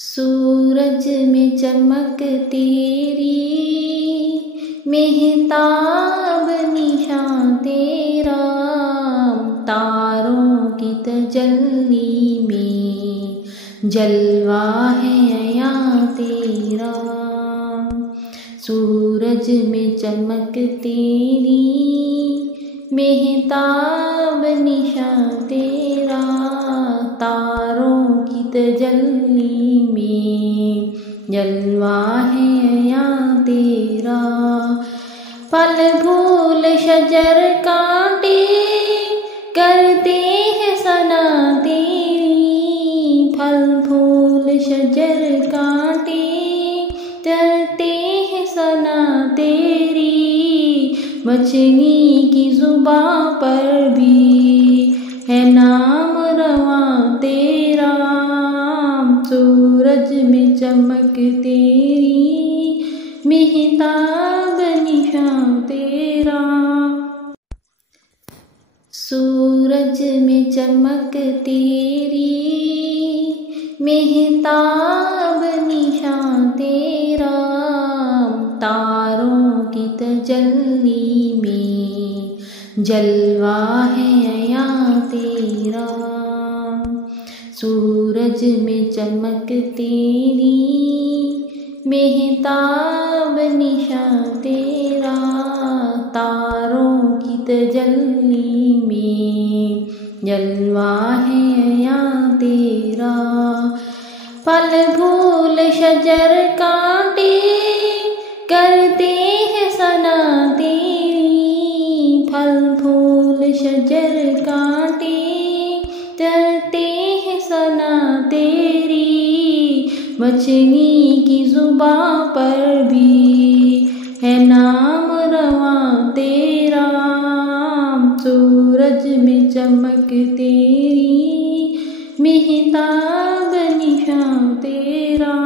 सूरज में चमक तेरी, मेहताब निशान तेरा, तारों की तजल्ली में जलवा है अया तेरा। सूरज में चमक तेरी, मेहताब निशान तेरा, तारों की तजल्ली में जलवा है अया तेरा। फल फूल शजर कांटे करते हैं सना तेरी, फल फूल शजर कांटे करते हैं सना तेरी। मछली की जुबां पर भी है नाम रवां तेरा। सूरज में चमक तेरी, मेहताब निशान तेरा। सूरज में चमक तेरी, मेहताब निशान तेरा, तारों की तजल्ली में जलवा है अया तेरा। सूरज में चमक तेरी, मेहताब निशान तेरा, तारों की तजल्ली में जलवा है अया तेरा। फल फूल शजर कांटे करते हैं सना तेरी, फल फूल शजर कांटे करते हैं सना तेरी। मछली की जुबां पर भी है नाम रवां तेरा। सूरज में चमक तेरी, मेहताब निशान तेरा।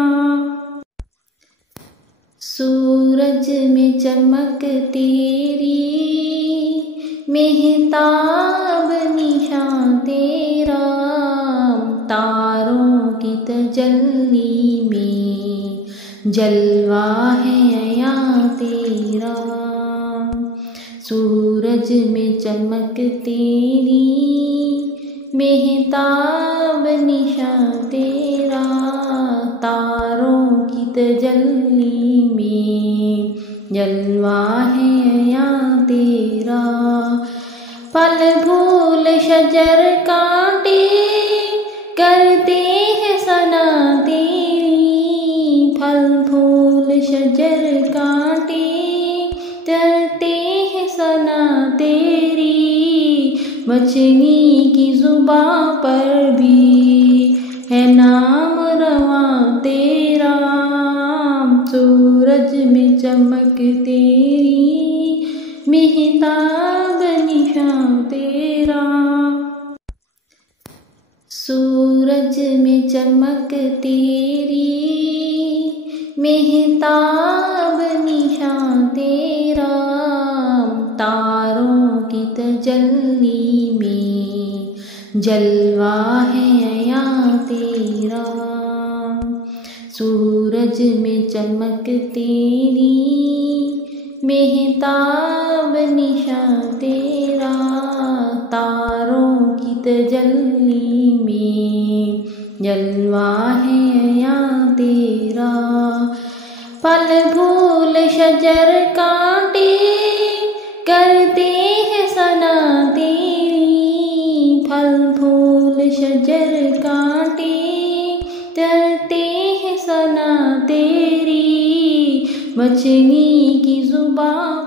सूरज में चमक तेरी, मेहताब निशान तेरा, तारों की तजल्ली में जलवा है अया तेरा। सूरज में चमक तेरी, मेहताब निशान तेरा, तारों की तजल्ली में जलवा है अया तेरा। फल फूल शजर कांटे करते हैं सना तेरी, फल फूल शजर कांटे करते हैं सना तेरी। मछली की जुबां पर भी है नाम रवां तेरा। सूरज में चमक तेरी, मेहताब निशान तेरा। सूरज में चमक तेरी, मेहताब निशान तेरा, तारों की तजल्ली में जलवा है अया तेरा। सूरज में चमक तेरी, मेहताब निशान तेरा, तारों की तजल्ली में जलवा है अया तेरा। फल फूल शजर कांटे करते हैं सना तेरी, फल फूल शजर कांटे करते हैं सना तेरी। मछली की जुबां